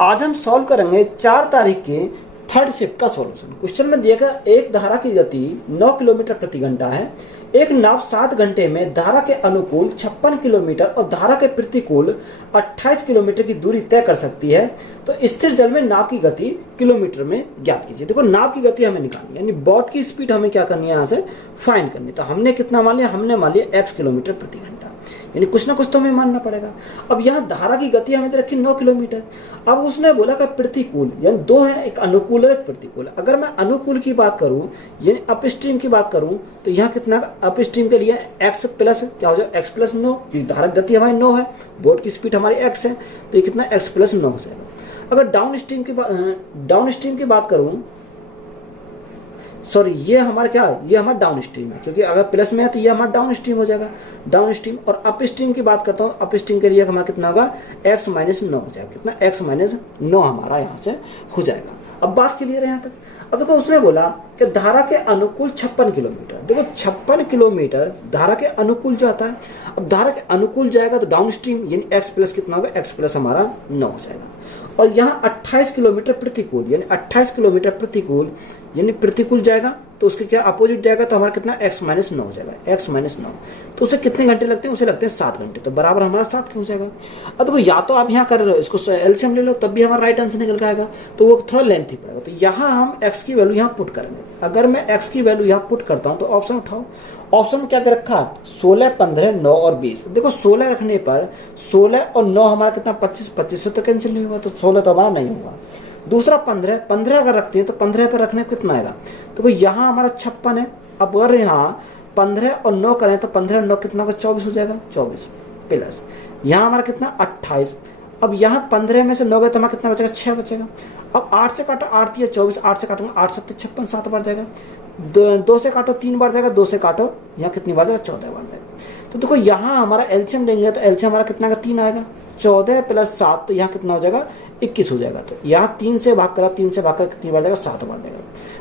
आज हम सॉल्व करेंगे 4 तारीख के थर्ड शिफ्ट का सॉल्यूशन। क्वेश्चन में दिया गया एक धारा की गति 9 किलोमीटर प्रति घंटा है। एक नाव 7 घंटे में धारा के अनुकूल 56 किलोमीटर और धारा के प्रतिकूल 28 किलोमीटर की दूरी तय कर सकती है। तो स्थिर जल में नाव की गति किलोमीटर में ज्ञात कीजिए। देखो नाव की गति हमें निकालनी है, यानी बोट की स्पीड हमें क्या करनी है, यहाँ से फाइंड करनी है। तो हमने कितना मान लिया, हमने मान लिया x किलोमीटर प्रति घंटा, यानी कुछ ना कुछ तो हमें मानना पड़ेगा। अब यहाँ धारा की गति हमें रखी 9 किलोमीटर। अब उसने बोला कि प्रतिकूल, यानी दो है, एक अनुकूल और एक प्रतिकूल। अगर मैं अनुकूल की बात करूं यानी अप स्ट्रीम की बात करूं तो यहाँ कितना अप स्ट्रीम के लिए x प्लस क्या हो जाएगा, x प्लस 9, धारा की गति हमारी 9 है, बोट की स्पीड हमारी x है, तो ये कितना x प्लस 9 हो जाएगा। अगर डाउन स्ट्रीम की बात करूं, सॉरी ये हमारा क्या, ये हमारा डाउन स्ट्रीम है, क्योंकि अगर प्लस में है तो ये हमारा डाउन स्ट्रीम हो जाएगा, डाउन स्ट्रीम। और अप स्ट्रीम की बात करता हूँ, अप स्ट्रीम के लिए हमारा कितना होगा, x माइनस 9 हो जाएगा, कितना x माइनस 9 हमारा यहाँ से हो जाएगा। अब बात क्लियर है यहाँ तक। अब देखो उसने बोला कि धारा के अनुकूल 56 किलोमीटर, देखो 56 किलोमीटर धारा के अनुकूल जाता है। अब धारा के अनुकूल जाएगा तो डाउन स्ट्रीम यानी x प्लस कितना होगा, x प्लस हमारा 9 हो जाएगा। और यहाँ 28 किलोमीटर प्रतिकूल, यानी 28 किलोमीटर प्रतिकूल यानी प्रतिकूल जाएगा तो उसके क्या अपोजिट जाएगा, तो हमारा कितना x माइनस 9 हो जाएगा, x माइनस 9। तो उसे कितने घंटे लगते हैं, उसे लगते हैं 7 घंटे, तो बराबर हमारा 7 हो जाएगा। अब देखो या तो आप यहाँ कर रहे हो, इसको एलसीएम ले लो तब भी हमारा राइट आंसर निकल के आएगा, तो वो थोड़ा लेंथी पड़ेगा। तो यहाँ हम x की वैल्यू यहाँ पुट करेंगे। अगर मैं x की वैल्यू यहाँ पुट करता हूँ तो ऑप्शन उठाओ, ऑप्शन में क्या दे रखा, 16, 15, 9 और 20। देखो 16 रखने पर 16 और 9 हमारा कितना 25, 25 से तो कैंसिल नहीं होगा, तो 16 तो हमारा नहीं होगा। दूसरा 15 अगर रखते हैं तो 15 पर रखने पर कितना आएगा, तो यहाँ हमारा 56 है। अब अगर यहाँ 15 और 9 करें तो 15 और 9 कितना होगा, 24 हो जाएगा, 24 प्लस यहाँ हमारा कितना 28। अब यहाँ 15 में से 9 गए तो हमारा कितना बचेगा, 6 बचेगा। अब 8 से काटो, 8 या 24, 8 से काटूंगा 8 7 56, 7 बार जाएगा। 2 से काटो 3 बार जाएगा, 2 से काटो यहाँ कितनी बार जाएगा, 14 बार जाएगा। तो देखो यहाँ हमारा एलसीएम लेंगे तो एलसीएम हमारा कितना का 3 आएगा, 14 प्लस 7 तो यहाँ कितना हो जाएगा, 21 हो जाएगा। तो यहाँ 3 से भाग करा, 3 से भाग कर कितनी बार जाएगा, 7 बार जाएगा।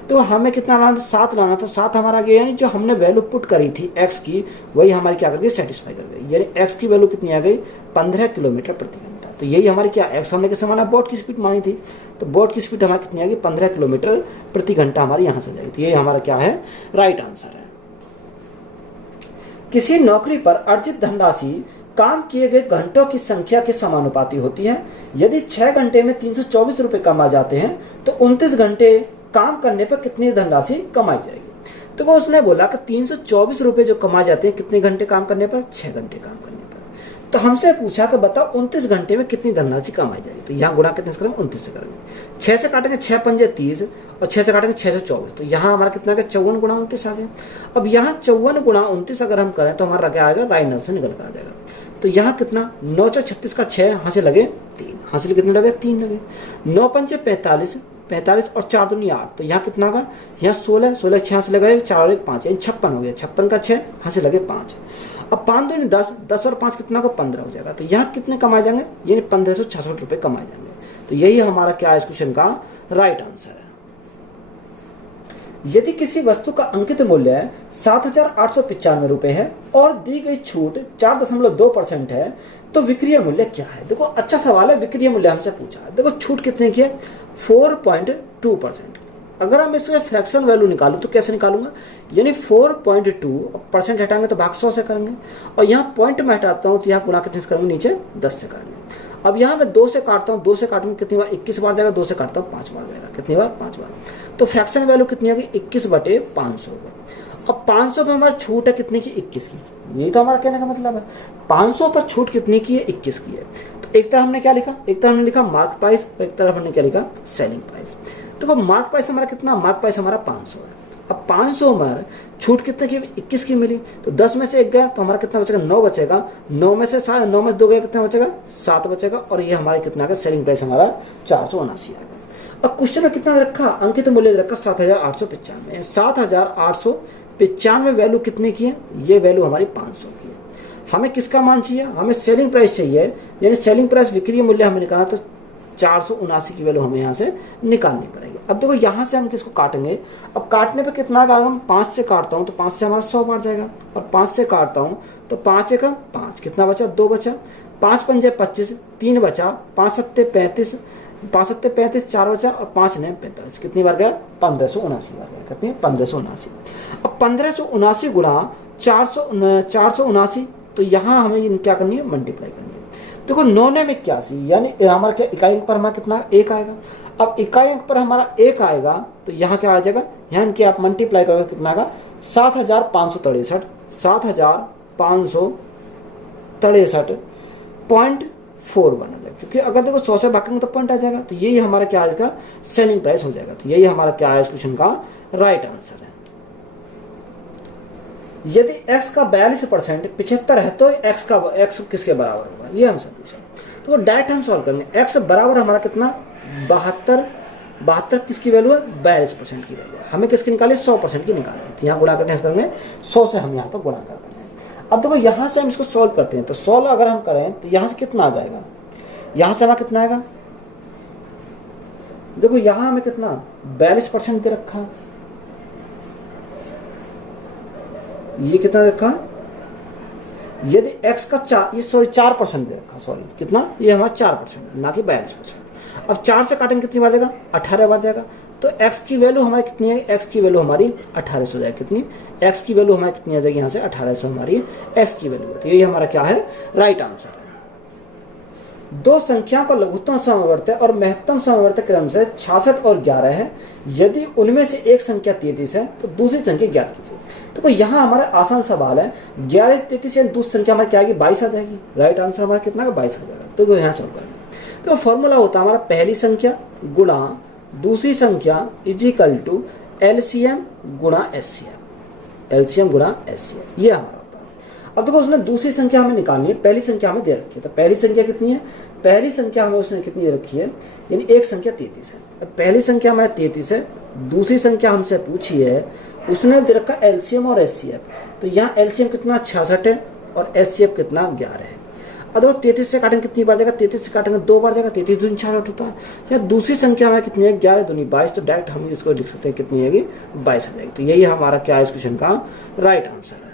तो हमें कितना लाना था, 7 लाना था, 7 हमारा गया, यानी जो हमने वैल्यू पुट करी थी x की वही हमारी क्या कर गई, सेटिस्फाई कर गई। यानी x की वैल्यू कितनी आ गई, 15 किलोमीटर प्रति घंटा। तो यही हमारी क्या, x हमने किससे माना, बोट की स्पीड मानी थी, तो बोट की स्पीड हमारी कितनी आ गई, 15 किलोमीटर प्रति घंटा हमारी यहाँ से जाएगी। तो यही हमारा क्या है, राइट आंसर है। किसी नौकरी पर अर्जित धनराशि काम किए गए घंटों की संख्या के समानुपाती होती है। यदि 6 घंटे में 324 रुपए कमा जाते हैं तो 29 घंटे काम करने पर कितनी धनराशि कमाई जाएगी। तो वो उसने बोला कि 324 रुपए जो कमा जाते हैं कितने घंटे काम करने पर, 6 घंटे काम करने पर। तो हमसे पूछा कि बताओ 29 घंटे में कितनी धनराशि कमाई जाएगी। तो यहाँ गुणा कितने से करेंगे, 29 से करेंगे। 6 से काटेंगे 6 पंजे 30 और 6 से काटेंगे 624, तो यहाँ हमारा कितना है, 54 गुणा 29 आ गया। अब यहाँ 54 गुणा 29 अगर हम करें तो हमारा क्या आएगा, राइट आंसर निकल कर आ जाएगा। तो यहाँ कितना, 9 × 36 का 6, यहाँ से लगे 3, यहाँ से कितने लगे, 3 लगे। 9 पंजे 45, 45 और 4 दूनी 8, तो यहाँ कितना होगा, यहाँ 16, 16 6 से लगे 4 और 1 5, यानी 56 हो गया। 56 का 6, यहाँ से लगे 5। अब 5 दूनी 10, 10 और 5 कितना होगा, 15 हो जाएगा। तो यहाँ कितने कमाए जाएंगे, यानी 1566 रुपये कमाए जाएंगे। तो यही हमारा क्या है, इस क्वेश्चन का राइट आंसर है। यदि किसी वस्तु का अंकित मूल्य 7,895 रुपये है और दी गई छूट 4.2% है तो विक्रय मूल्य क्या है। देखो अच्छा सवाल है, विक्रय मूल्य हमसे पूछा है। देखो छूट कितने की है, 4.2%। अगर हम इसमें फ्रैक्शन वैल्यू निकालूं तो कैसे निकालूंगा, यानी 4.2 परसेंट हटाएंगे तो भाग 100 से करेंगे, और यहाँ पॉइंट में हटाता हूँ तो यहाँ गुणा कितने से करेंगे, नीचे 10 से करेंगे। अब यहाँ मैं 2 से काटता हूँ, 2 से काटूंगा कितनी बार, 21 बार जाएगा। 2 से काटता हूँ 5 बार जाएगा, कितनी बार, 5 बार। तो फ्रैक्शन वैल्यू कितनी आ गई, 21/500। अब 500 पे हमारी छूट है कितनी की, 21 की। यही तो हमारा कहने का मतलब है, 500 पर छूट कितनी की है, 21 की है। तो एक तरफ हमने क्या लिखा, एक तरफ हमने लिखा मार्क प्राइस और एक तरफ हमने क्या लिखा, सेलिंग प्राइस। तो मार्क प्राइस हमारा कितना, मार्क प्राइस हमारा 500 है। अब 500 में छूट कितने की, 21 की मिली, तो 10 में से 1 गया तो हमारा कितना बचेगा, 9 बचेगा। 9 में से 2 गया कितना बचेगा, 7 बचेगा। और ये हमारे कितना का सेलिंग प्राइस हमारा 479 आएगा। अब क्वेश्चन में कितना रखा, अंकित मूल्य रखा 7,895। 7,895 वैल्यू कितने की है, ये वैल्यू हमारी 500 की है। हमें किसका मान चाहिए, हमें सेलिंग प्राइस चाहिए, यानी सेलिंग प्राइस विक्रय मूल्य हमें निकालना, तो 479 की वैल्यू हमें यहाँ से निकालनी पड़ेगी। अब देखो यहाँ से हम किसको काटेंगे, अब काटने पे कितना आएगा, हम 5 से काटता हूँ तो 5 से हमारा 100 बार जाएगा, और 5 से काटता हूँ तो 5 एकम 5, कितना बचा, 2 बचा। 5 पंजे 25, 3 बचा, 5 सत्ते 35, 5 सत्ते 35, 4 बचा और 5 ने 45, कितनी बार गया? 1579 बार गया। कितनी? 1579। अब 1579 गुणा 479, तो यहाँ हमें क्या करनी है? मल्टीप्लाई करनी है। देखो 9 ने 81, यानी हमारा क्या इकाई अंक पर हमारा कितना? 1 आएगा। अब इकाई अंक पर हमारा 1 आएगा तो यहाँ क्या आ जाएगा? यहाँ इनके आप मल्टीप्लाई करोगे कितना आएगा? 7563, 7563.41 आ जाएगा, क्योंकि अगर देखो 100 से भागेंगे तो पॉइंट आ जाएगा। तो यही हमारा क्या आज का सेलिंग प्राइस हो जाएगा। तो यही हमारा क्या है इस क्वेश्चन का राइट आंसर है। यदि x का 42% 75 है तो x किसके बराबर होगा? ये हमसे पूछा। तो डायरेक्ट हम सॉल्व करेंगे। x बराबर हमारा कितना? 72 किसकी वैल्यू है? 42% की वैल्यू है। हमें किसकी निकाली? 100% की निकालनी है। तो यहाँ गुणा करते हैं, 100 से हम यहाँ पर गुणा करते हैं। अब देखो यहाँ से हम इसको सॉल्व करते हैं, तो सॉल्व अगर हम करें तो यहाँ से कितना आ जाएगा? यहाँ से हमारा कितना आएगा? देखो यहाँ हमें कितना 42% दे रखा, ये कितना रखा? यदि x का 4% दे रखा, सॉरी कितना? ये हमारा 4%, ना कि 42%। अब 4 से काटेंगे कितनी बार जाएगा? 18 बार जाएगा। तो x की वैल्यू हमारी कितनी है? x की वैल्यू हमारी 1800 जाएगी। कितनी? x की वैल्यू हमारी कितनी आ जाएगी? यहाँ से 1800 हमारी x की वैल्यू है। तो यही हमारा क्या है? राइट आंसर है। दो संख्याओं का लघुत्तम समवर्त और महत्तम समवर्त क्रम से 66 और 11 है। यदि उनमें से एक संख्या 33 है तो दूसरी संख्या 11 कीजिए। तो यहाँ हमारा आसान सवाल है, 11 33 है, दूसरी संख्या हमारी क्या आएगी? 22 आ जाएगी। राइट आंसर हमारा कितना का? 22 आ जाएगा। तो यहाँ सॉल्व करेंगे। तो फॉर्मूला होता है हमारा पहली संख्या गुणा दूसरी संख्या इज इक्वल टू LCM गुणा SCM। LCM गुणा SCM ये हमारा। अब देखो उसने दूसरी संख्या हमें निकालनी है, पहली संख्या हमें दे रखी है। तो पहली संख्या कितनी है? पहली संख्या हमें उसने कितनी दे रखी है? यानी एक संख्या 33 है। अब पहली संख्या हमें 33 है, दूसरी संख्या हमसे पूछी है, उसने दे रखा LCM और SCF। तो यहाँ LCM कितना? 66 है और SCF कितना? 11 है। अब देखो 33 से काटेंगे कितनी बार जाएगा? 33 से काटेंगे 2 बार जाएगा। 33 दूनी 66 होता है। या दूसरी संख्या हमें कितनी है? 11 दूनी 22। तो डायरेक्ट हम इसको लिख सकते हैं कितनी है? 22 आ जाएगी। तो यही हमारा क्या है इस क्वेश्चन का राइट आंसर है।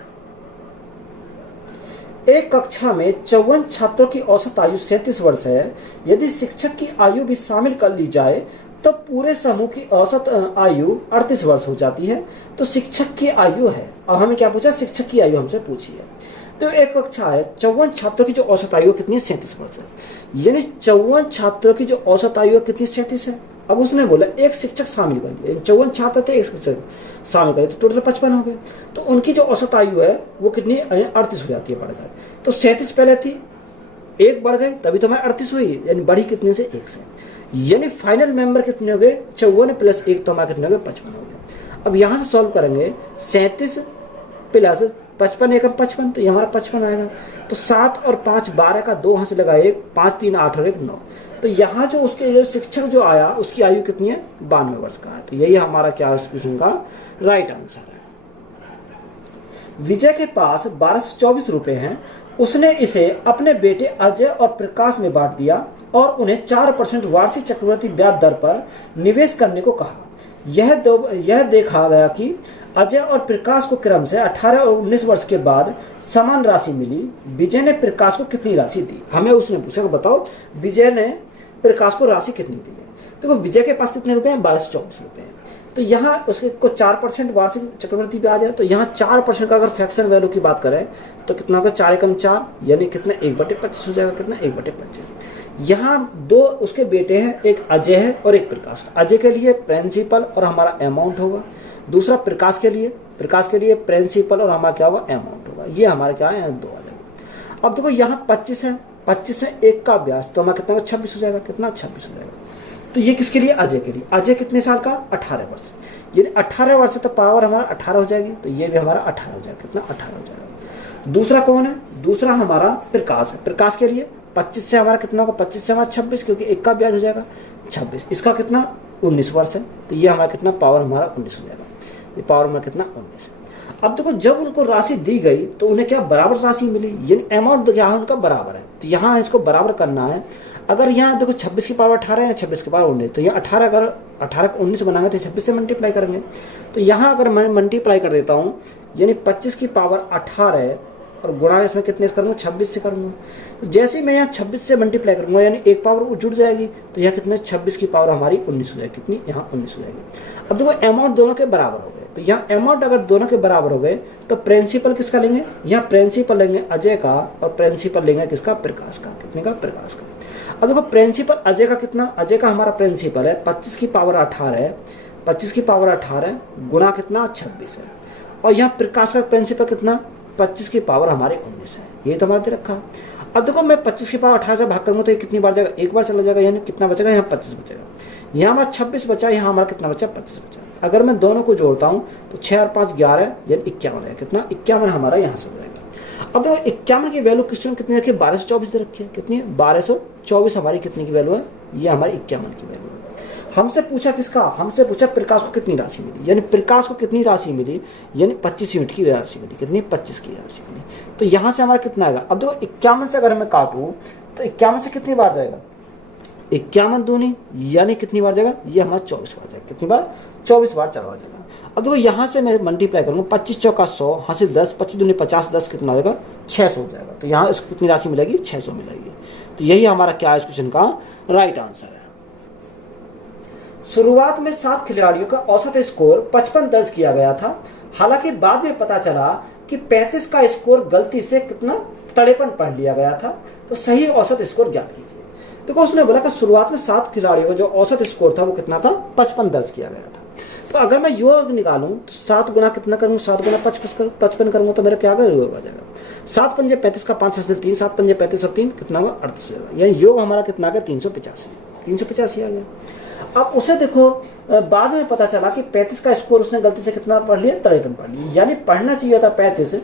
एक कक्षा में 54 छात्रों की औसत आयु 37 वर्ष है। यदि शिक्षक की आयु भी शामिल कर ली जाए तो पूरे समूह की औसत आयु 38 वर्ष हो जाती है। तो शिक्षक की आयु है, अब हमें क्या पूछा? शिक्षक की आयु हमसे पूछी है। तो एक कक्षा है, 54 छात्रों की जो औसत आयु कितनी है? 37 वर्ष है। यानी 54 छात्रों की जो औसत आयु कितनी? 37 है। अब उसने बोला एक शिक्षक शामिल कर लिया, 54 छात्र थे, एक शिक्षक शामिल कर, तो टोटल 55 हो गए। तो उनकी जो औसत आयु है वो कितनी? 38 हो जाती है, बढ़ गए। तो 37 पहले थी, एक बढ़ गए, तभी तो हमारी 38 हुई, यानी बढ़ी कितने से? 1 से। यानी फाइनल मेंबर कितने हो गए? 54 प्लस 1 तो हमारे कितने हो गए? 55 हो गए। अब यहाँ से सॉल्व करेंगे, 37 प्लस 55 एकम 55, तो ये हमारा 55 आएगा। तो 7 और 5 12 का 2 यहाँ से लगा 1, 5 3 8 और 1 9। तो यहाँ जो उसके जो शिक्षक जो आया उसकी आयु कितनी है? 92 वर्ष का है। तो यही हमारा क्या इस क्वेश्चन का राइट आंसर है। विजय के पास 1224 रुपए हैं। उसने इसे अपने बेटे अजय और प्रकाश में बांट दिया और उन्हें 4% वार्षिक चक्रवृद्धि ब्याज दर पर निवेश करने को कहा। यह देखा गया कि अजय और प्रकाश को क्रम से 18 और 19 वर्ष के बाद समान राशि मिली। विजय ने प्रकाश को कितनी राशि दी? हमें उसने पूछा कि बताओ विजय ने प्रकाश को राशि कितनी दी है। तो विजय के पास कितने रुपए हैं? 1224 रुपए हैं। तो यहाँ उसके को 4% वार्षिक चक्रवृद्धि ब्याज है। तो यहाँ 4% का अगर फ्रैक्शन वैल्यू की बात करें तो कितना होगा? 4 एकम 4, यानी कितना? 1/25 हो जाएगा। कितना? 1/25। यहाँ दो उसके बेटे हैं, एक अजय है और एक प्रकाश। अजय के लिए प्रिंसिपल और हमारा अमाउंट होगा, दूसरा प्रकाश के लिए प्रिंसिपल और हमारा क्या होगा? अमाउंट होगा। ये हमारे क्या है? 2 आ जाएगा। अब देखो यहाँ 25 है, 25 से 1 का ब्याज तो हमारा कितना? 26 हो जाएगा। कितना? 26 हो जाएगा। तो ये किसके लिए? अजय के लिए। अजय कितने साल का? 18 वर्ष। यानी 18 वर्ष है तो पावर हमारा 18 हो जाएगी। तो ये भी हमारा 18 हो जाएगा। कितना? 18 हो जाएगा। दूसरा कौन है? दूसरा हमारा प्रकाश है। प्रकाश के लिए 25 से हमारा कितना होगा? 25 से हमारा 26, क्योंकि 1 का ब्याज हो जाएगा 26। इसका कितना? 19 वर्ष है। तो ये हमारा कितना? पावर हमारा 19 हो जाएगा। ये पावर में कितना? 19 है। अब देखो जब उनको राशि दी गई तो उन्हें क्या बराबर राशि मिली, यानी अमाउंट क्या है उनका बराबर है। तो यहाँ इसको बराबर करना है। अगर यहाँ देखो 26 की पावर 18 है, 26 की पावर 19, तो यहाँ 18 अगर 18 को 19 बनाएंगे तो 26 से मल्टीप्लाई करेंगे। तो यहाँ अगर मैं मल्टीप्लाई कर देता हूँ, यानी 25 की पावर 18 है और गुणा इसमें कितने से करूँगा, 26 से करूँगा। तो जैसे ही मैं यहाँ 26 से मल्टीप्लाई करूँगा यानी एक पावर जुड़ जाएगी, तो यह कितने 26 की पावर हमारी 19 हो जाएगी, कितनी यहाँ 19 हो जाएगी। अब देखो अमाउंट दोनों के बराबर हो गए, तो यहाँ अमाउंट अगर दोनों के बराबर हो गए तो प्रिंसिपल किसका लेंगे, यहाँ प्रिंसिपल लेंगे अजय का और प्रिंसिपल लेंगे किसका, प्रकाश का। कितने का, प्रकाश का। अब देखो प्रिंसिपल अजय का कितना, अजय का हमारा प्रिंसिपल है 25 की पावर 18 है, 25 की पावर 18 गुणा कितना 26 है, और यहाँ प्रकाश का प्रिंसिपल कितना 25 की पावर हमारे 19 है, ये तो हमारे दे रखा। अब देखो मैं 25 की पावर 18 से भाग करूँगा तो ये कितनी बार जाएगा, एक बार चला जाएगा, यानी कितना बचेगा, यहाँ 25 बचेगा। यहाँ हमारा 26 बचा, यहाँ हमारा कितना बचा, 25 बचा। अगर मैं दोनों को जोड़ता हूँ तो 6 और 5 11 यानी 51 है, कितना 51 हमारा यहाँ से हो जाएगा। अब देखो 51 की वैल्यू क्वेश्चन कितनी रखी है, 1224 दे रखी है, कितनी है 1224 हमारी कितनी की वैल्यू है, ये हमारी 51 की वैल्यू है। हमसे पूछा किसका, हमसे पूछा प्रकाश को कितनी राशि मिली, यानी प्रकाश को कितनी राशि मिली, यानी 25 यूनिट की राशि मिली, कितनी 25 की राशि मिली। तो यहाँ से हमारा कितना आएगा, अब देखो 51 से अगर मैं काटूँ तो 51 से कितनी बार जाएगा, 51 दूनी यानी कितनी बार जाएगा, ये हमारा 24 बार जाएगा, कितनी बार 24 बार चला जाएगा। अब देखो यहाँ से मैं मल्टीप्लाई करूँगा 25 चौका 100, हासिल 10, 25 दूनी 50, 10 कितना हो जाएगा 600 हो जाएगा। तो यहाँ इसको कितनी राशि मिलेगी, 600 मिलेगी। तो यही हमारा क्या है इस क्वेश्चन का राइट आंसर है। शुरुआत में 7 खिलाड़ियों का औसत स्कोर 55 दर्ज किया गया था, हालांकि बाद में पता चला कि 35 का स्कोर गलती से कितना 53 पढ़ लिया गया था, तो सही औसत स्कोर ज्ञात कीजिए। देखो उसने बोला कि शुरुआत में 7 खिलाड़ियों का जो औसत स्कोर था वो कितना था, 55 दर्ज किया गया था। तो अगर मैं योग निकालूं तो 7 गुना कितना करूँ, 7 गुना 55 करूँगा तो मेरा क्या योग आ जाएगा, 7 पंजे 35 का 5 हासिल 3, 7 पंजे 35 और 3 कितना होगा 38 होगा, यानी योग हमारा कितना आ गया 385 आ गया। अब उसे देखो बाद में पता चला कि 35 का स्कोर उसने गलती से कितना पढ़ लिया, 53 पढ़ लिया, यानी पढ़ना चाहिए था 35,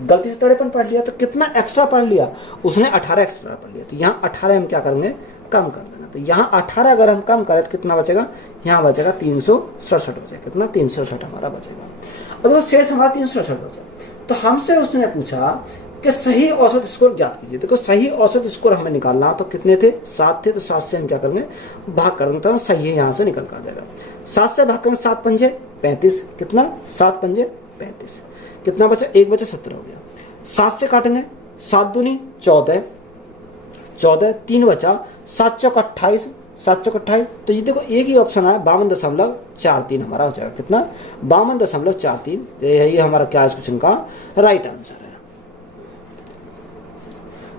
गलती से 53 पढ़ लिया, तो कितना एक्स्ट्रा पढ़ लिया उसने, 18 एक्स्ट्रा पढ़ लिया। तो यहाँ 18 हम क्या करेंगे, कम कर देना। तो यहाँ 18 अगर हम कम करें तो कितना बचेगा, यहाँ बचेगा 367 बचेगा, कितना 367 हमारा बचेगा। और वो शेष हमारा 367 बचा। तो हमसे उसने पूछा कि सही औसत स्कोर ज्ञात कीजिए। देखो सही औसत स्कोर हमें निकालना, तो कितने थे, 7 थे, तो 7 से हम क्या करेंगे, भाग कर देंगे, तो सही है यहाँ से निकल कर आ जाएगा। 7 से भाग करेंगे 7 पंजे 35, कितना 7 पंजे 35, कितना बचा, 1 बचा 17 हो गया। 7 से काटेंगे 7 दूनी 14, 3 बचा, 7 चौक 28, 7 चौक 28। तो ये देखो एक ही ऑप्शन है 52.43 हमारा हो जाएगा, कितना 52.43। तो यही हमारा क्या इस क्वेश्चन का राइट आंसर है।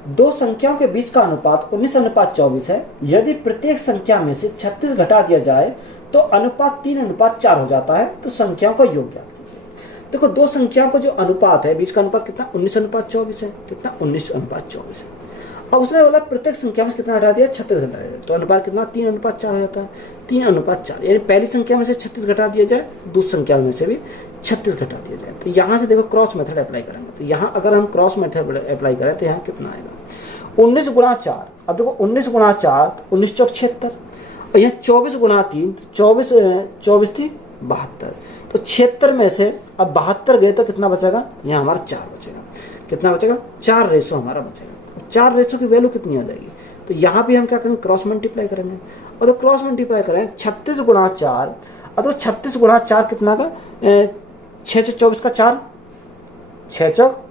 दो संख्याओं के बीच का अनुपात 19:24 है। यदि प्रत्येक संख्या में से 36 घटा दिया जाए तो अनुपात 3:4 हो जाता है, तो संख्याओं का योग ज्ञात कीजिए। देखो दो संख्याओं का जो अनुपात है, बीच का अनुपात कितना 19:24 है, कितना 19:24 है। अब उसने बोला प्रत्येक संख्या में कितना घटा दिया, 36 घटा दिया, तो अनुपात कितना 3:4 हो जाता है, 3:4। यानी पहली संख्या में से 36 घटा दिया जाए, दूसरी संख्या में से भी 36 घटा दिया जाए। तो यहाँ से देखो क्रॉस मेथड अप्लाई करेंगे, तो यहाँ अगर हम क्रॉस मेथड अप्लाई करें तो यहाँ कितना आएगा 19 गुणा 4। अब देखो 19 गुणा 4 19 चौक 76, और यह 24 गुणा 3 24 थी 72। तो 76 में से अब 72 गए तो कितना बचेगा, यहाँ हमारा 4 बचेगा, कितना बचेगा 4 रेशो हमारा बचेगा। 4 रेशो की वैल्यू कितनी आ जाएगी, तो यहाँ भी हम क्या करेंगे क्रॉस मल्टीप्लाई करेंगे, और तो क्रॉस मल्टीप्लाई करें 36 गुणा 4, अब तो 36 गुणा 4 कितना का 6 चौक 24 का 4, 6 चौक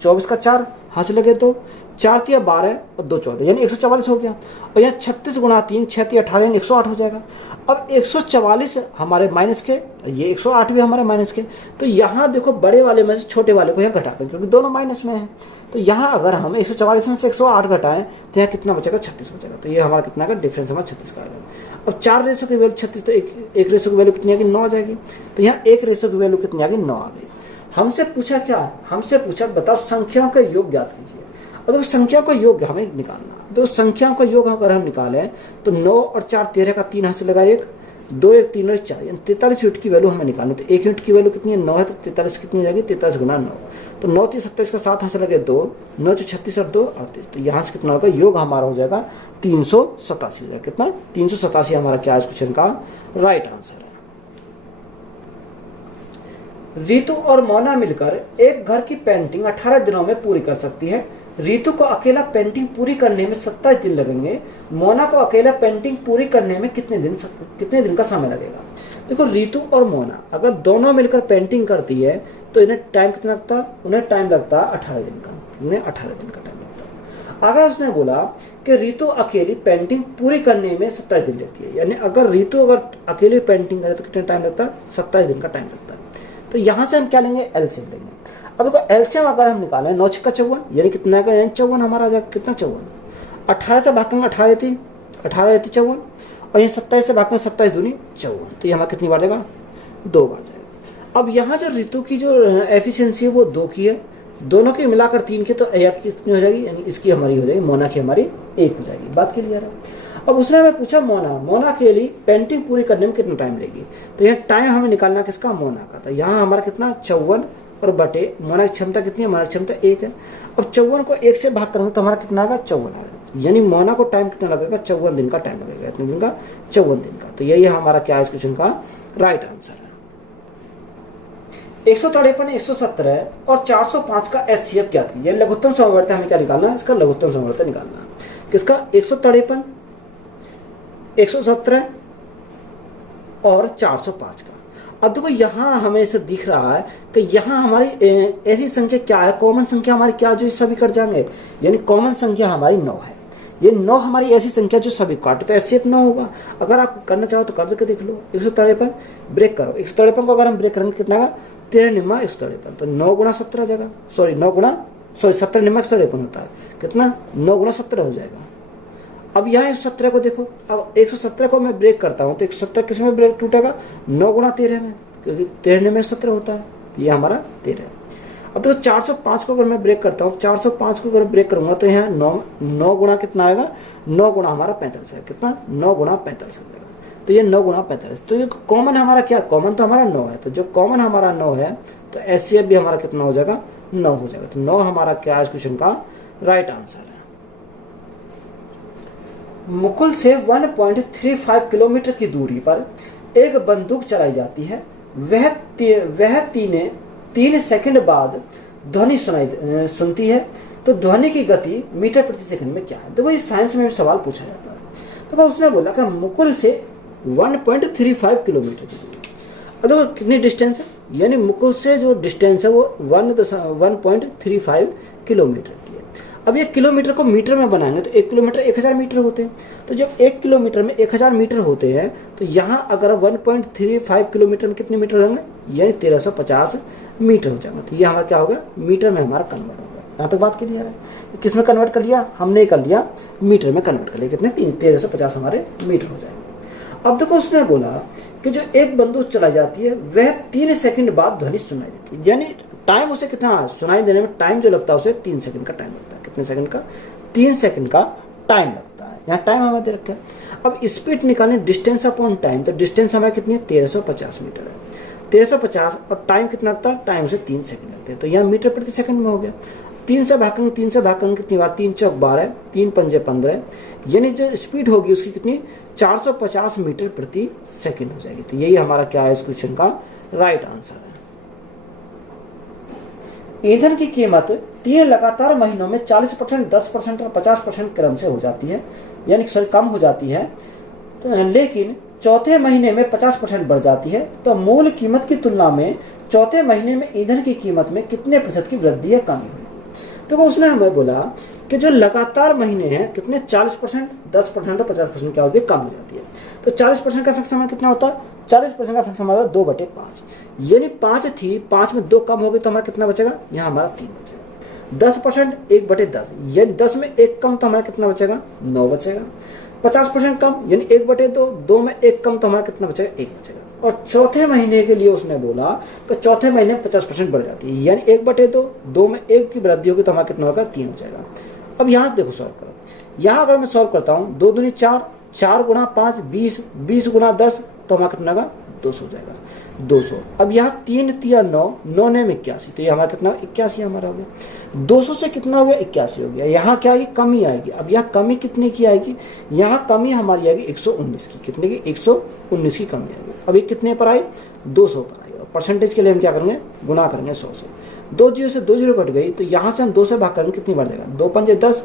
24 का 4 हासिल लगे, तो 4 तिया 12 और 2 14 यानी 144 हो गया। और यहाँ 36 गुणा 3 6 तिया 18 यानी 108 हो जाएगा। अब 144 हमारे माइनस के, ये 108 भी हमारे माइनस के, तो यहाँ देखो बड़े वाले में से छोटे वाले को यहाँ घटा दें, क्योंकि दोनों माइनस में है। तो यहाँ अगर हम 144 में से 108 घटाएं तो यहाँ कितना बचेगा 36 बचेगा। तो ये हमारा कितना का डिफरेंस हमारा 36 का आएगा। अब 4 रेशो की वैल्यू 36, तो एक रेशो की वैल्यू कितनी आएगी 9 आ जाएगी। तो यहाँ 1 रेशो की वैल्यू कितनी आ गई 9 आ गई। हमसे पूछा क्या, हमसे पूछा बताओ संख्याओं का योग ज्ञात कीजिए। और देखो संख्या का योग हमें निकालना, तो संख्याओं का योग अगर हम निकालें तो 9 और 4 13 का 3 हासिल लगा 1, 2 1 3 और 4 यानी 43 यूनिट की वैल्यू हमें निकालनी। तो 1 यूनिट की वैल्यू कितनी है 9 है, तो 43 कितनी हो जाएगी 43 गुना 9। तो 9 3 27 का 7 हासिल लगे 2, 9 36 और 2 38। तो यहाँ से कितना होगा योग हमारा हो जाएगा 387 हो जाएगा, कितना 387 हमारा क्या इस क्वेश्चन का राइट आंसर है। रितु और मोना मिलकर एक घर की पेंटिंग 18 दिनों में पूरी कर सकती है। रितु को अकेला पेंटिंग पूरी करने में 27 दिन लगेंगे। मोना को अकेला पेंटिंग पूरी करने में कितने दिन का समय लगेगा। देखो रितु और मोना अगर दोनों मिलकर पेंटिंग करती है तो इन्हें टाइम कितना लगता है, उन्हें टाइम लगता है 18 दिन का, इन्हें 18 दिन का टाइम लगता है। अगर उसने बोला कि रितु अकेली पेंटिंग पूरी करने में 27 दिन लेती है, यानी अगर रितु अगर अकेली पेंटिंग करे तो कितना टाइम लगता है, 27 दिन का टाइम लगता है। तो यहाँ से हम क्या लेंगे, एलसीएम लेंगे। अब देखो एलसीएम अगर हम निकालें 9 छक्का 54, यानी कितना का, यानी 54 हमारा आ जाएगा, कितना 54, 18 से भाग करेंगे 18 थी 54, और ये 27 से भाग करेंगे 27 दूनी 54, तो ये हमारा कितनी बार जाएगा, 2 बार जाएगा। अब यहाँ जो ऋतु की जो एफिशिएंसी है वो 2 की है, दोनों की मिलाकर 3 की, तो एक कितनी हो जाएगी, यानी इसकी हमारी हो जाएगी, मोना की हमारी 1 हो जाएगी। बात क्लियर है। अब उसने हमें पूछा मोना के लिए पेंटिंग पूरी करने में कितना टाइम लेगी, तो यहाँ टाइम हमें निकालना किसका, मोना का। तो यहाँ हमारा कितना 54 और बटे मोना की क्षमता कितनी है, मोना की क्षमता 1 है। अब 54 को 1 से भाग करेंगे तो हमारा कितना आएगा, 54 आएगा, यानी मोना को टाइम कितना लगेगा, 54 दिन का टाइम लगेगा, इतने दिन का, 54 दिन का। तो यही हमारा क्या है इस क्वेश्चन का राइट आंसर है। 153, 117 और 405 का एचसीएफ क्या थी, यानी लघुत्तम समवर्ती हमें क्या निकालना है, इसका लघुत्तम समवर्ती निकालना है, किसका, 153, 117 और 405 का। अब देखो यहाँ हमें से दिख रहा है कि यहाँ हमारी ऐसी संख्या क्या है, कॉमन संख्या हमारी क्या, जो सभी कट जाएंगे, यानी कॉमन संख्या हमारी 9 है। ये 9 हमारी ऐसी संख्या जो सभी काटे, तो एचसीएफ 9 होगा। अगर आप करना चाहो तो कर के देख लो। 153 ब्रेक करो, 153 को अगर हम ब्रेक करेंगे कितना का, 13 निम्मा 153, तो 9 गुणा 17 जगह, 17 निम्मा 153 होता है, कितना, 9 गुणा 17 हो जाएगा। अब यहाँ 117 को देखो, अब 117 को मैं ब्रेक करता हूँ तो 117 किस में ब्रेक टूटेगा, 9 गुणा 13 में, क्योंकि 13 में 17 होता है, तो ये हमारा 13 है। अब देखो 405 को अगर मैं ब्रेक करता हूँ, 405 को अगर ब्रेक करूंगा तो यहाँ 9 गुणा कितना आएगा, 9 गुणा हमारा 45 है, कितना, 9 गुणा 45 हो जाएगा, तो ये 9 गुणा 45। तो ये कॉमन हमारा क्या, कॉमन तो हमारा 9 है, तो जो कॉमन हमारा 9 है तो एचसीएफ भी हमारा कितना हो जाएगा, 9 हो जाएगा। तो 9 हमारा क्या इस क्वेश्चन का राइट आंसर है। मुकुल से 1.35 किलोमीटर की दूरी पर एक बंदूक चलाई जाती है, वह 3 सेकंड बाद ध्वनि सुनती है, तो ध्वनि की गति मीटर प्रति सेकंड में क्या है। देखो ये साइंस में भी सवाल पूछा जाता है। तो उसने बोला कि मुकुल से 1.35 किलोमीटर की दूरी, अब देखो कितनी डिस्टेंस है, यानी मुकुल से जो डिस्टेंस है वो 1.35 किलोमीटर की है। अब ये किलोमीटर को मीटर में बनाएंगे तो 1 किलोमीटर 1000 मीटर होते हैं, तो जब 1 किलोमीटर में 1000 मीटर होते हैं तो यहाँ अगर 1.35 किलोमीटर में कितने मीटर होंगे, यानी 1350 मीटर हो जाएगा। तो ये हमारा क्या होगा, मीटर में हमारा कन्वर्ट होगा। यहाँ तक बात क्लियर है। किस में कन्वर्ट कर लिया, हमने कर लिया मीटर में कन्वर्ट कर लिया, कितने, 1350 हमारे मीटर हो जाएंगे। अब देखो उसने बोला कि जो एक बंदूक चलाई जाती है वह 3 सेकंड बाद ध्वनि सुनाई देती है, यानी टाइम उसे कितना सुनाई देने में टाइम जो लगता है उसे 3 सेकंड का टाइम लगता है। कितने सेकंड का, 3 सेकंड का टाइम लगता है। यहाँ टाइम हमें दे रखा है। अब स्पीड निकालने डिस्टेंस अपॉन टाइम, तो डिस्टेंस हमारी कितनी है, 1350 मीटर है, 1350 और टाइम कितना लगता है, टाइम से 3 सेकंड लगते हैं, तो यहाँ मीटर प्रति सेकंड में हो गया। 3 से भागेंगे कितनी बार, 3 चौक 12, 3 पंजे 15, यानी जो स्पीड होगी उसकी कितनी, 450 मीटर प्रति सेकंड हो जाएगी। तो यही हमारा क्या है इस क्वेश्चन का राइट आंसर है। ईंधन की कीमत 3 लगातार महीनों में 40%, 10% और 50% क्रम से हो जाती है, यानी कम हो जाती है, तो लेकिन चौथे महीने में 50% बढ़ जाती है। तो मूल कीमत की तुलना में चौथे महीने में ईंधन की कीमत में कितने प्रतिशत की वृद्धि या कमी हुई। तो उसने हमें बोला कि जो लगातार महीने हैं कितने, 40%, 10% और 50% क्या होती है, कम हो जाती है। तो 40% का फैक्टर कितना होता है, 40% का फैक्टर हमारा 2/5, यानी 5 थी, 5 में 2 कम हो गई तो हमारा कितना बचेगा, यहाँ हमारा 3 बचेगा। 10% 1/10, यानी 10 में 1 कम तो हमारा कितना बचेगा, 9 बचेगा। 50% कम यानी 1/2, 2 में 1 कम तो हमारा कितना बचेगा, 1 बचेगा। और चौथे महीने के लिए उसने बोला कि चौथे महीने में 50% बढ़ जाती है, यानी 1/2, 2 में 1 की वृद्धि होगी तो हमारा कितना होगा, 3 हो जाएगा। अब यहाँ देखो सॉल्व करो, यहाँ अगर मैं सॉल्व करता हूँ 2 दूनी 4, 4 गुणा 5 20, 20 गुणा 10 तो हमारा कितना होगा, 200 हो जाएगा, 200। अब यहाँ 3 तिया 9, 9 ने 81, तो ये हमारा कितना, 81 हमारा हो गया। 200 से कितना हो गया, 81 हो गया। यहाँ क्या आएगी, कमी आएगी। अब यहाँ कमी कितने की आएगी, यहाँ कमी हमारी आएगी 119 की, कितने की, 119 की कमी आएगी। अब ये कितने पर आई, 200 पर आई। और परसेंटेज के लिए हम क्या करेंगे, गुना करेंगे 100 से। 2 जीरो से 2 जीरो कट गई, तो यहाँ से हम 2 से भाग करेंगे, कितनी बढ़ जाएगा, 2 पंजे 10,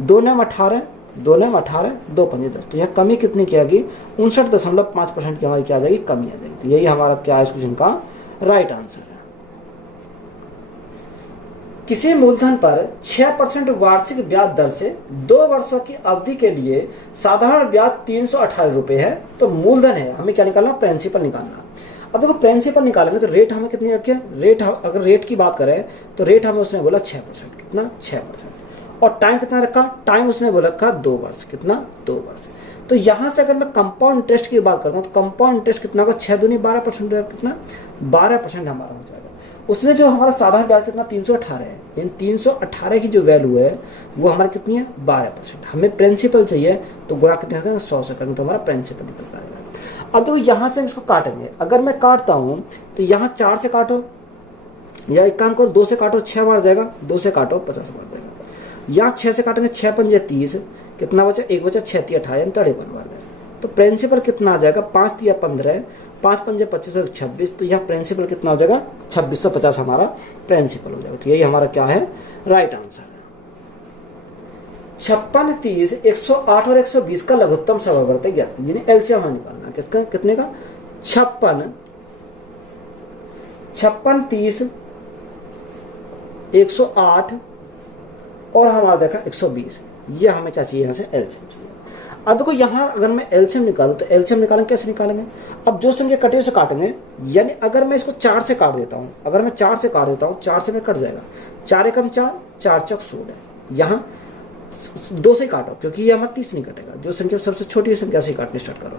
2 9 18, 2 9 18, 2 5 10। तो यह कमी कितनी की आएगी? 59.5% की हमारी क्या आ जाएगी? कमी आ जाएगी। तो यही हमारा क्या है इस क्वेश्चन का राइट आंसर है। किसी मूलधन पर 6% वार्षिक ब्याज दर से 2 वर्षों की अवधि के लिए साधारण ब्याज 318 रुपये है। तो मूलधन है, हमें क्या निकालना? प्रिंसिपल निकालना। अब देखो प्रिंसिपल निकालेंगे तो रेट हमें कितनी रखी है? रेट अगर रेट की बात करें तो रेट हमें उसने बोला 6%। कितना? 6%। और टाइम कितना रखा? टाइम उसने बोला रखा 2 वर्ष। कितना? 2 वर्ष। तो यहाँ से अगर मैं कंपाउंड इंटरेस्ट की बात करता हूँ तो कंपाउंड इंटरेस्ट कितना होगा? 6 दूनी 12%। कितना? 12% हमारा हो जाएगा। उसने जो हमारा साधारण ब्याज कितना? 318 है। यानी 318 की जो वैल्यू है वो हमारी कितनी है? 12%। हमें प्रिंसिपल चाहिए तो गुणा कितने करेंगे? 100 से करेंगे तो हमारा प्रिंसिपल निकल आएगा। अब देखो यहाँ से हम इसको काटेंगे। अगर मैं काटता हूँ तो यहाँ 4 से काटो, या एक काम करो 2 से काटो, 6 बार जाएगा। 2 से काटो 50 बार जाएगा। यहाँ 6 से काटेंगे, 6 पंजे 30, कितना बचा? 1 बचा, 6 3 18 यानी 53 बार है। तो प्रिंसिपल कितना आ जाएगा? 5 3 15, 5 पंजे 25 और 26। तो यहाँ प्रिंसिपल कितना हो जाएगा? 2650 हमारा प्रिंसिपल हो जाएगा। तो यही हमारा क्या है? राइट आंसर है। 56 30 108 और 120 का लघुत्तम समावर्तक ज्ञात, यानी एलसीएम हमें निकालना है। किसका? कितने का? 56 30 108 और हमारा देखा 120। ये हमें क्या चाहिए? यहाँ से एलसीएम चाहिए। अब देखो यहाँ अगर मैं एलसीएम निकालूं तो एलसीएम निकालेंगे, कैसे निकालेंगे? अब जो संख्या कटे उसे काटेंगे। यानी अगर मैं इसको 4 से काट देता हूँ, 4 से में कट जाएगा। 4 एकम 4, 4 चौक 16। यहाँ 2 से काटो क्योंकि ये हमारा 30 नहीं कटेगा। जो संख्या सबसे छोटी संख्या से काटने स्टार्ट करो।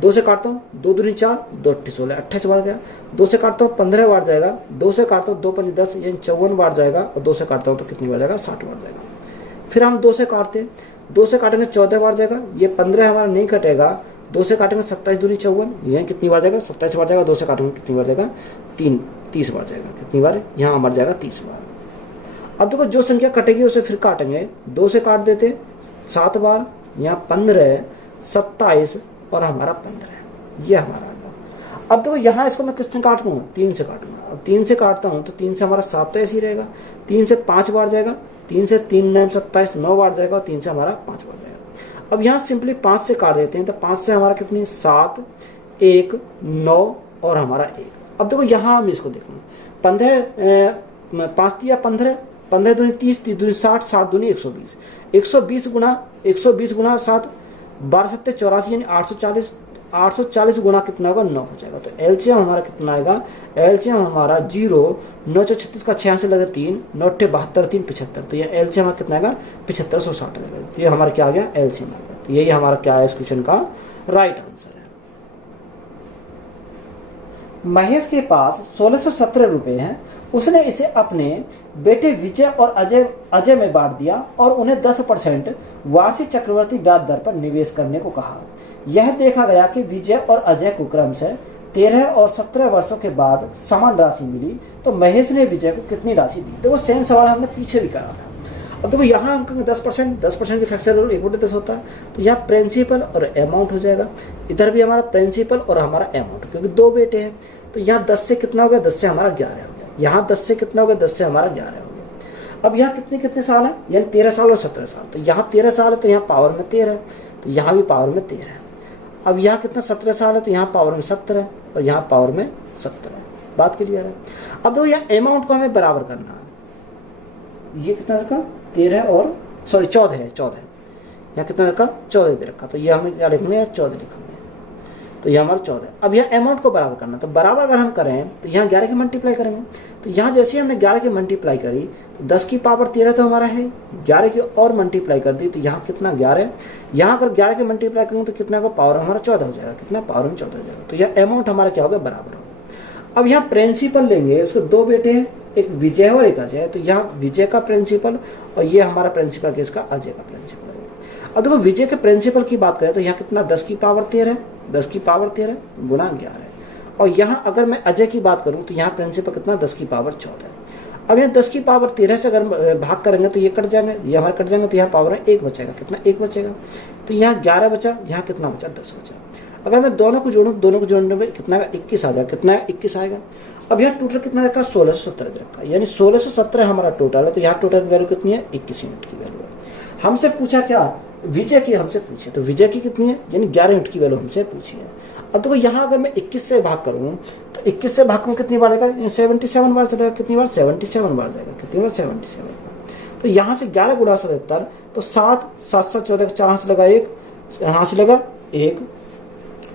2 से काटता हूँ, 2 दूनी 4, 2 अट्ठी 16, 28 बार गया। 2 से काटता हूँ 15 बार जाएगा। 2 से काटता हूँ 2 5 10 यानी 54 बार जाएगा। और 2 से काटता हूँ तो कितनी बार जाएगा? 60 बार जाएगा। फिर हम 2 से काटते हैं, 2 से काटेंगे 14 बार जाएगा। ये 15 हमारा नहीं कटेगा। 2 से काटेंगे 27 दूनी 54, ये कितनी बार जाएगा? 27 बार जाएगा। 2 से काटेंगे कितनी बार जाएगा? 30 बार जाएगा। कितनी बार? यहाँ मर जाएगा 30 बार। अब देखो जो संख्या कटेगी उसे फिर काटेंगे। 2 से काट देते 7 बार, यहाँ 15, 27 और हमारा 15। ये हमारा। अब देखो यहाँ इसको मैं किसने काटूंगा? 3 से काटूंगा। अब 3 से काटता हूँ तो 3 से हमारा 7 तो ऐसे ही रहेगा। 3 से 5 बार जाएगा। 3 से 3 9 27 9 बार जाएगा। और 3 से हमारा 5 बार जाएगा। अब यहाँ सिंपली 5 से काट देते हैं तो 5 से हमारा कितनी? 7 1 9 और हमारा 1। अब देखो यहाँ हम इसको देखेंगे। 5 या 15, 15 दूनी 30, 30 दूनी 60, 60 दूनी 120। 120 गुना 7, 12 7 84 यानी 840। 840 गुना कितना होगा? 9 हो जाएगा। तो एलसीएम हमारा कितना आएगा? एलसीएम हमारा 0 9 36 का 6 से लगे 3, 9 72 3 75। तो ये एलसीएम हमारा कितना आएगा? 7560 आएगा। तो ये हमारा क्या आ गया? एलसीएम आ गया। तो यही हमारा क्या है इस क्वेश्चन का राइट आंसर है। महेश के पास 1617 रुपये हैं। उसने इसे अपने बेटे विजय और अजय में बांट दिया और उन्हें 10% वार्षिक चक्रवर्ती ब्याज दर पर निवेश करने को कहा। यह देखा गया कि विजय और अजय को क्रम से 13 और 17 वर्षों के बाद समान राशि मिली। तो महेश ने विजय को कितनी राशि दी? देखो सेम सवाल हमने पीछे भी करा था। अब देखो यहाँ हम कहेंगे 10% की फ्रैक्शन रूल 1/10 होता है। तो यहाँ प्रिंसिपल और अमाउंट हो जाएगा। इधर भी हमारा प्रिंसिपल और हमारा अमाउंट, क्योंकि 2 बेटे हैं। तो यहाँ 10 से कितना हो गया? 10 से हमारा 11 हो गया। यहाँ 10 से कितना हो गया? 10 से हमारा 11 हो गया। अब यहाँ कितने साल है? यानी 13 साल और 17 साल। तो यहाँ 13 साल है तो यहाँ पावर में 13 है। तो यहाँ भी पावर में 13 है। अब यहाँ कितना 17 साल है तो यहाँ पावर में 17 है और यहाँ पावर में 17 है। बात क्लियर है? अब देखो यहाँ अमाउंट को हमें बराबर करना है। ये कितना रखा? 13 और 14 है। यहाँ कितना रखा? 14 दे रखा। तो ये हमें क्या लिखेंगे? 14 लिखेंगे। तो ये हमारा 14। अब यहाँ अमाउंट को बराबर करना, तो बराबर अगर हम करें तो यहाँ 11 के मल्टीप्लाई करेंगे। तो यहाँ जैसे हमने 11 की मल्टीप्लाई करी तो 10 की पावर 13 तो हमारा है। 11 की और मल्टीप्लाई कर दी तो यहाँ कितना? 11। यहाँ अगर 11 की मल्टीप्लाई करेंगे तो कितना का पावर हमारा 14 हो जाएगा। कितना? पावर में 14 हो जाएगा। तो यह अमाउंट हमारा क्या होगा? बराबर होगा। अब यहाँ प्रिंसिपल लेंगे, उसको 2 बेटे हैं, एक विजय और एक अजय। तो यहाँ विजय का प्रिंसिपल और ये हमारा प्रिंसिपल किसका? अजय का प्रिंसिपल है। अब देखो विजय के प्रिंसिपल की बात करें तो यहाँ कितना? 10 की पावर 13, 10 की पावर 13 गुना 11। और यहाँ अगर मैं अजय की बात करूँ तो यहाँ प्रिंसिपल कितना? 10 की पावर 14। अब यहाँ 10 की पावर 13 से अगर भाग करेंगे तो ये कट जाएंगे, ये हमारे कट जाएंगे। तो यहाँ पावर में 1 बचेगा। कितना? 1 बचेगा। तो यहाँ 11 बचा, यहाँ कितना बचा? 10 बचा। अगर मैं दोनों को जोड़ूँ, दोनों को जोड़ने में कितना? 21 आ जाएगा। कितना? 21 आएगा। अब यहाँ टोटल कितना रखा? 1617 रखा। यानी 1617 हमारा टोटल है। तो यहाँ टोटल वैल्यू कितनी है? 21 यूनिट की वैल्यू है। हमसे पूछा क्या? विजय की हमसे पूछी है, तो विजय की कितनी है, यानी 11 यूनिट की वैल्यू हमसे पूछी है। अब देखो यहाँ अगर मैं 21 से भाग करूँ तो 21 से भाग करूँ कितनी बार आएगा, 77 बार चलेगा, कितनी बार 77 बार जाएगा, कितनी बार 77 बार। तो यहाँ से 11 गुणा 77, तो 7 7 7 14, 4 हाथ से लगा 1, यहाँ से लगा 1,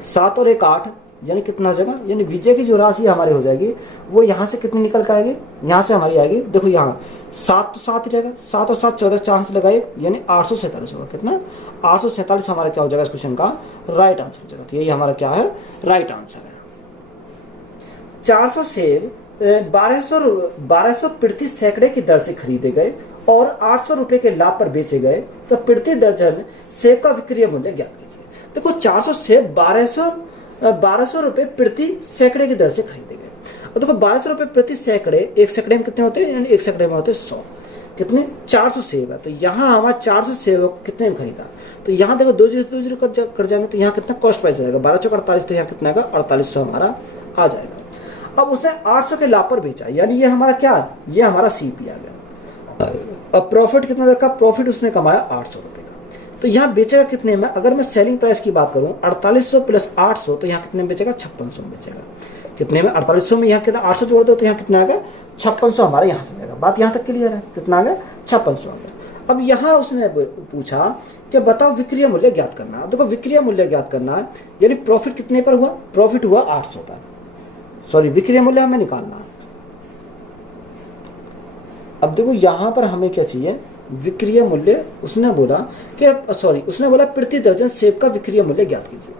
7 और 1 8, यानी कितना हो जाएगा, यानी विजय की जो राशि हमारी हो जाएगी वो यहाँ से कितनी निकल के आएगी, यहाँ से हमारी आएगी, देखो यहाँ 7 तो 7 ही रहेगा, 7 और 7 14, 4 से लगा 1, यानी 847 होगा, कितना 847 हमारा क्या हो जाएगा इस क्वेश्चन का राइट आंसर हो जाएगा। तो यही हमारा क्या है, राइट आंसर है। 400 सेब 1200 प्रति सैकड़े की दर से खरीदे गए और 800 रुपए के लाभ पर बेचे गए, तो प्रति दर्जन सेब का विक्रय मूल्य ज्ञात कीजिए। देखो 400 सेब 1200 रुपए प्रति सैकड़े की दर से खरीदे गए, और देखो 1200 रुपए प्रति सैकड़े, एक सैकड़े में कितने होते हैं, यानी एक सैकड़े में होते हैं 100, कितने 400 सेब है, तो यहाँ हमारा 400 सेब कितने में खरीदा, तो यहाँ देखो 2 जीरो कर जाएंगे, तो यहाँ कितना कॉस्ट प्राइस जाएगा 12 चौक 48, तो यहाँ कितना आएगा 4800 हमारा आ जाएगा। अब उसने 800 के लाभ पर बेचा, यानी ये हमारा क्या है, ये हमारा सीपी आ गया। अब प्रॉफिट कितना रखा, प्रॉफिट उसने कमाया 800 रुपए का, तो यहाँ बेचेगा कितने में, अगर मैं सेलिंग प्राइस की बात करूँ 4800 प्लस 800, तो यहाँ कितने में बेचेगा 5600 में बेचेगा, कितने में 4800 में यहाँ कितना 800 जोड़ दो तो यहाँ कितना आ गया 5600 हमारा यहाँ से जाएगा। बात यहाँ तक क्लियर है, कितना आ गया 5600 आ गया। अब यहाँ उसने पूछा कि बताओ विक्रय मूल्य ज्ञात करना। देखो विक्रय मूल्य ज्ञात करना है, यानी प्रॉफिट कितने पर हुआ, प्रॉफिट हुआ 800 पर, सॉरी विक्रय मूल्य हमें निकालना है। अब देखो यहाँ पर हमें क्या चाहिए, विक्रय मूल्य, उसने बोला कि सॉरी उसने बोला प्रति दर्जन सेब का विक्रय मूल्य ज्ञात कीजिए।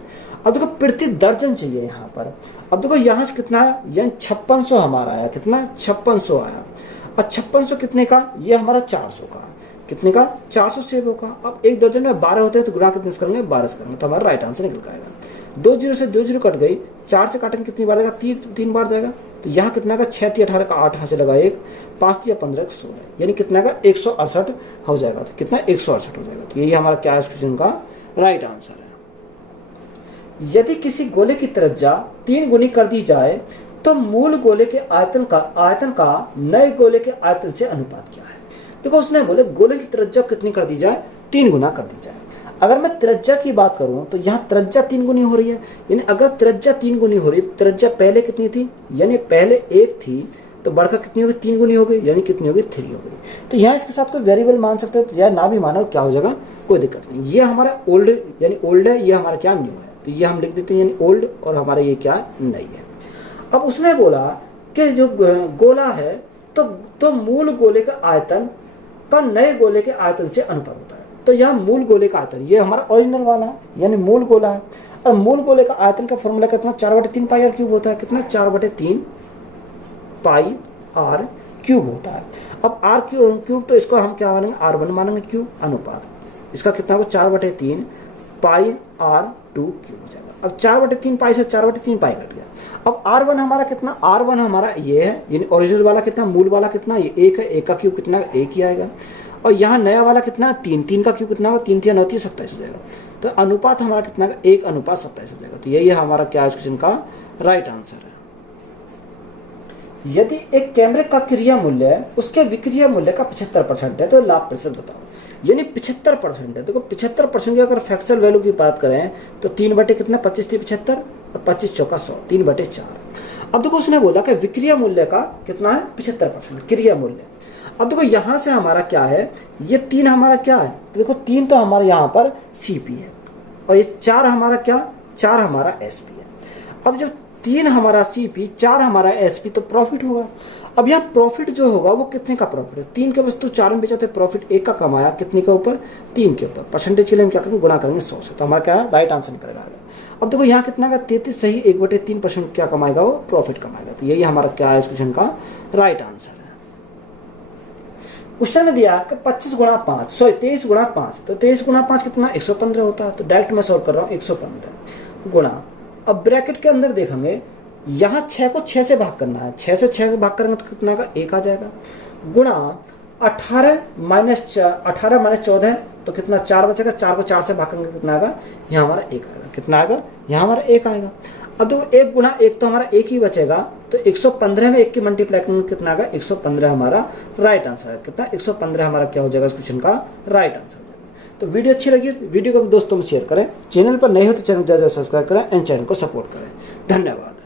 अब देखो प्रति दर्जन चाहिए यहाँ पर, अब देखो यहाँ से कितना है, यहाँ 5600 हमारा आया, कितना 5600 आया, और 5600 कितने का, ये हमारा 400 का, कितने का 400 सेब होगा। अब एक दर्जन में 12 होते हैं तो गुणा कितने से करेंगे 12 से करेंगे, तो हमारा राइट आंसर निकल आएगा। 2 जीरो से 2 जीरो कट गई, 4 से काटेंगे कितनी बार जाएगा, 3 बार जाएगा, तो यहाँ कितना का 6 3 18 का 8 यहाँ से लगा 1, 5 या 15 का 16, यानी कितना का 168 हो जाएगा, तो कितना 168 हो जाएगा। तो यही हमारा क्या है इस क्वेश्चन का राइट आंसर है। यदि किसी गोले की त्रिज्या 3 गुनी कर दी जाए तो मूल गोले के आयतन का नए गोले के आयतन से अनुपात क्या है। देखो उसने बोले गोले की त्रिज्या कितनी कर दी जाए, 3 गुना कर दी जाए। अगर मैं त्रिज्या की बात करूं तो यहाँ त्रिज्या 3 गुनी हो रही है, यानी अगर त्रिज्या 3 गुनी हो रही है, त्रिज्या पहले कितनी थी, यानी पहले 1 थी, तो बढ़कर कितनी होगी 3 गुनी हो गई, यानी कितनी होगी 3 हो गई। तो यहाँ इसके साथ कोई वेरिएबल मान सकते हैं या ना भी मानो क्या हो जाएगा, कोई दिक्कत नहीं। ये हमारा ओल्ड यानी ओल्ड है, ये हमारा क्या न्यू है, तो ये हम लिख देते हैं यानी ओल्ड, और हमारा ये क्या नई है। अब उसने बोला कि जो गोला है तो मूल गोले का आयतन का नए गोले के आयतन से अनुपात होता है। तो यह मूल गोले का आयतन, ये हमारा ओरिजिनल वाला है यानी मूल गोला है, और मूल गोले का आयतन का फॉर्मूला कितना 4/3 पाई आर क्यूब होता है, कितना 4/3 पाई आर क्यूब होता है। अब आर क्यूब तो इसको हम क्या मानेंगे, R1 मानेंगे क्यूब, अनुपात इसका कितना होगा 4/3 पाई R2 क्यूब हो जाएगा। अब 4/3 पाई से 4/3 पाई कट गया। अब R1 हमारा कितना, R1 हमारा ये है यानी ओरिजिनल वाला कितना, मूल वाला कितना, ये 1 है, 1 का क्यूब कितना 1 ही आएगा, और यहाँ नया वाला कितना 3 का क्यूब कितना होगा 3 3 9 27 हो जाएगा। तो अनुपात हमारा कितना 1:27 हो जाएगा। तो यही हमारा क्या इस क्वेश्चन का राइट आंसर है। यदि एक कैमरे का क्रिया मूल्य उसके विक्रय मूल्य का 75% है तो लाभ प्रतिशत बताओ, यानी 75% है। देखो 75% की अगर फैक्चुअल वैल्यू की बात करें तो 3 कितना 25 थी 75 और 25 चौका 100, 3/4। अब देखो उसने बोला कि विक्रय मूल्य का कितना है 75% क्रिया मूल्य। अब देखो यहाँ से हमारा क्या है, ये 3 हमारा क्या है, तो देखो 3 तो हमारा यहाँ पर सीपी है, और ये 4 हमारा क्या, 4 हमारा एसपी है। अब जब 3 हमारा सीपी 4 हमारा एसपी तो प्रॉफिट होगा। अब यहाँ प्रॉफिट जो होगा वो कितने का प्रॉफिट है, 3 के वस्तु 4 में बेचा तो प्रॉफिट 1 का कमाया, कितने के ऊपर 3 के ऊपर, परसेंटेज के लिए हम क्या करेंगे गुणा करेंगे 100 से, तो हमारा क्या है राइट आंसर निकलेगा। अब देखो यहाँ कितना का 33 सही 1/3% क्या कमाएगा वो प्रॉफिट कमाएगा। तो यही हमारा क्या है इस क्वेश्चन का राइट आंसर है। क्वेश्चन में दिया कि 25 गुणा 5 सॉरी 23 गुणा 5, तो 23 गुणा 5 कितना 115 होता है। तो डायरेक्ट मैं सॉल्व कर रहा हूँ 115 गुणा, अब ब्रैकेट के अंदर देखेंगे यहाँ 6 को 6 से भाग करना है, 6 से 6 भाग करेंगे तो कितना का 1 आ जाएगा, गुणा 18 माइनस 14 तो कितना 4 बचेगा, 4 को 4 से भाग करेंगे कितना आएगा, यहाँ हमारा 1 आएगा, कितना आएगा यहाँ हमारा 1 आएगा। अब देखो 1 गुणा 1 तो हमारा 1 ही बचेगा, तो 115 में 1 की मल्टीप्लाई करेंगे कितना आएगा 115 हमारा राइट आंसर है। कितना 115 हमारा क्या हो जाएगा इस क्वेश्चन का राइट आंसर। तो वीडियो अच्छी लगी वीडियो को दोस्तों में शेयर करें, चैनल पर नए हो तो चैनल को सब्सक्राइब करें एंड चैनल को सपोर्ट करें। धन्यवाद।